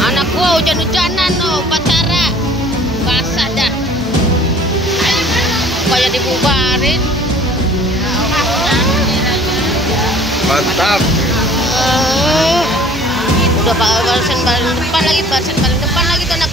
Anak gua hujan-hujanan no, pacara basah dah. Kayak dibubarin. Mantap. Udah barisan paling depan lagi tuh anak